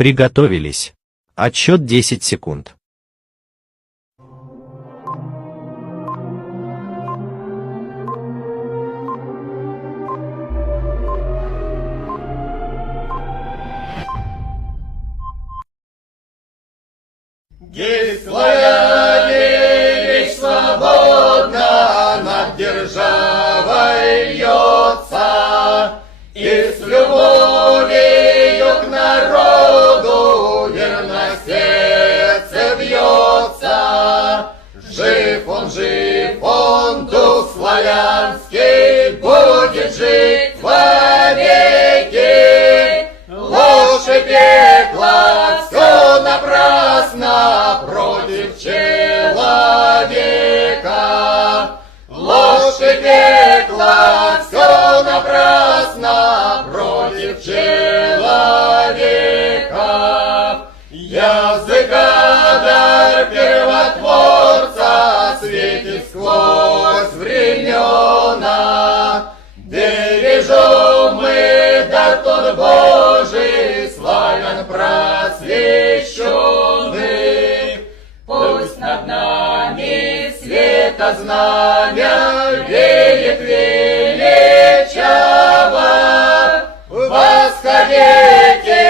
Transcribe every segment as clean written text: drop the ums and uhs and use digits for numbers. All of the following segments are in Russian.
Приготовились. Отсчет 10 секунд. Гей, славяне, речь свободна над державой льется, и с любовью к народу верно сердце бьется. Жив он, дух славянский, будет жить вовеки. Ложь и пекло, все напрасно против человека. Ложь и пекло, все напрасно против человека. Языка дар первотворца светит сквозь времена. Бережем мы дар тот Божий, славян просвещенных. Пусть над нами света знамя веет величаво. Восходите,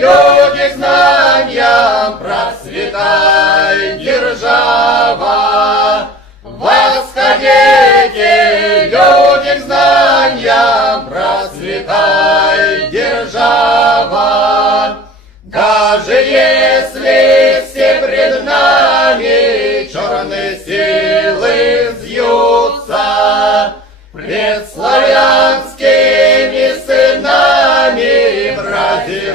люди, к знаниям, процветай держава. Восходите, люди, к знаниям, процветай держава. Даже если все пред нами черные силы взъются, пред славянскими сынами братья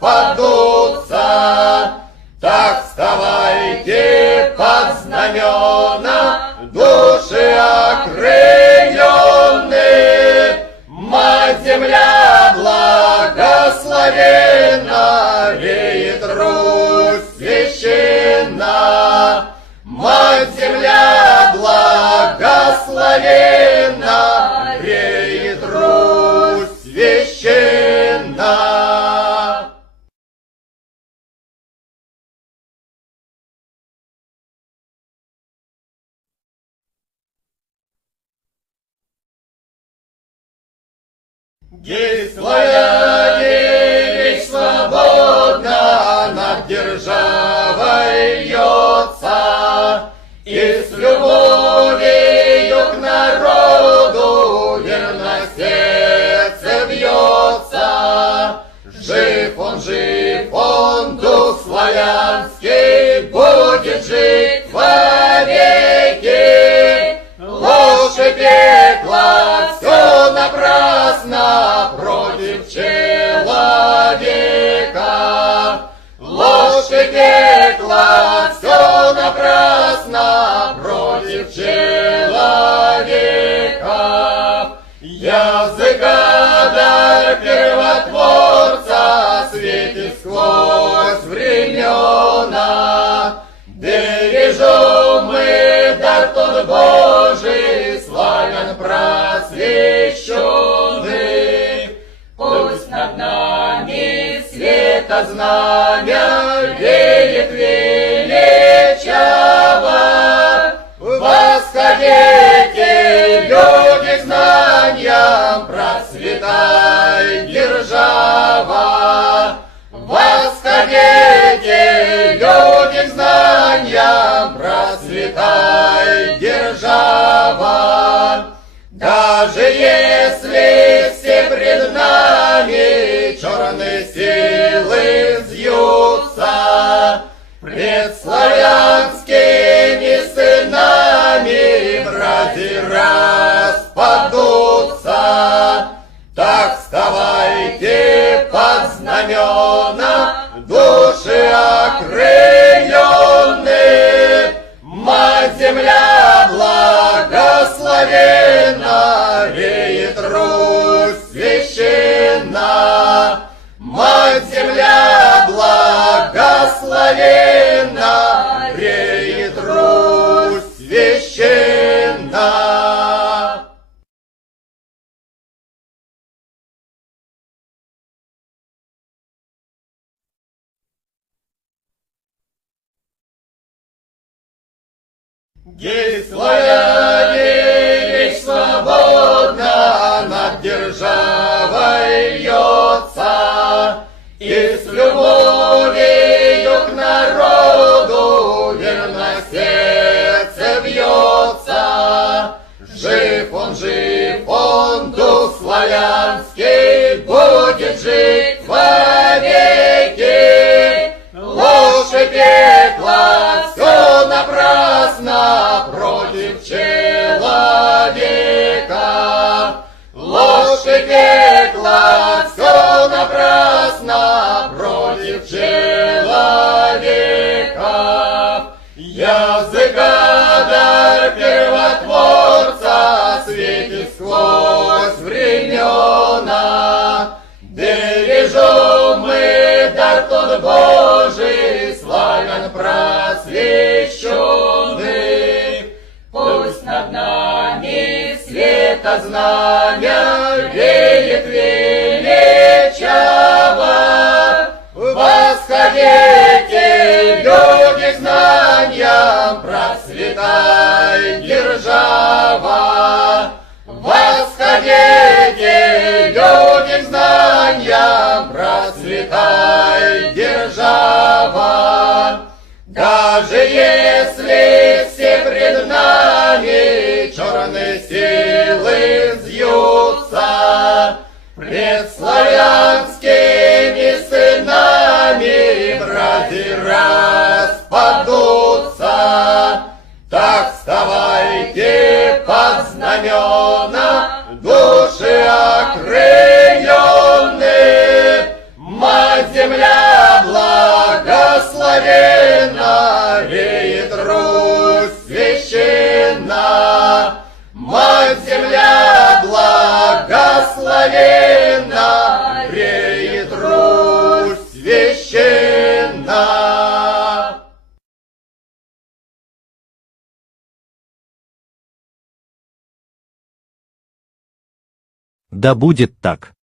распадутся. Так вставайте под знамена, души окрыленные. Мать земля благословенна, веет Русь священна. Мать земля благословенна, веет Русь священна. Гей, славяне, речь свободна над державой льется, и с любовью к народу верно сердце бьется. Жив он, дух славянский, будет жить вовеки. Ложь и пекло, все напрасно против человека. Ложь и пекло, все напрасно против человека. Языка дар первотворца светит сквозь времена. Бережем мы дар тот Божий, славян просвещенных. Пусть над нами света знамя веет величаво. Восходите, люди, к знаниям, процветай держава. Восходите, люди, к знаниям, процветай держава. Даже если все пред нами черные силы взъются, пред славянскими сынами братья распадутся. Так вставайте под знамена, души окрыленные. Мать земля благословенна, веет Русь священна. Мать земля благословенна, Гей, славяне, речь свободна над державой льется, и с любовью к народу верно сердце бьется. Жив он, дух славянский, будет жить вовеки. Ложь и пекло, все напрасно против человека. Ложь и пекло, все напрасно против человека. Языка дар первотворца светит сквозь времена. Бережем мы дар тот Божий, славян просвещенный. Пусть над нами света знамя веет величаво. Восходите, люди, к знаниям, процветай держава. Восходите, люди, к знаниям, процветай держава. Даже если все пред нами черные силы взъются, пред славянскими сынами братья распадутся. Так вставайте под знамена, души окрыленные. Мать-Земля благословенна, веет Русь священна. Мать-Земля благословенна, веет Русь священна. Да будет так.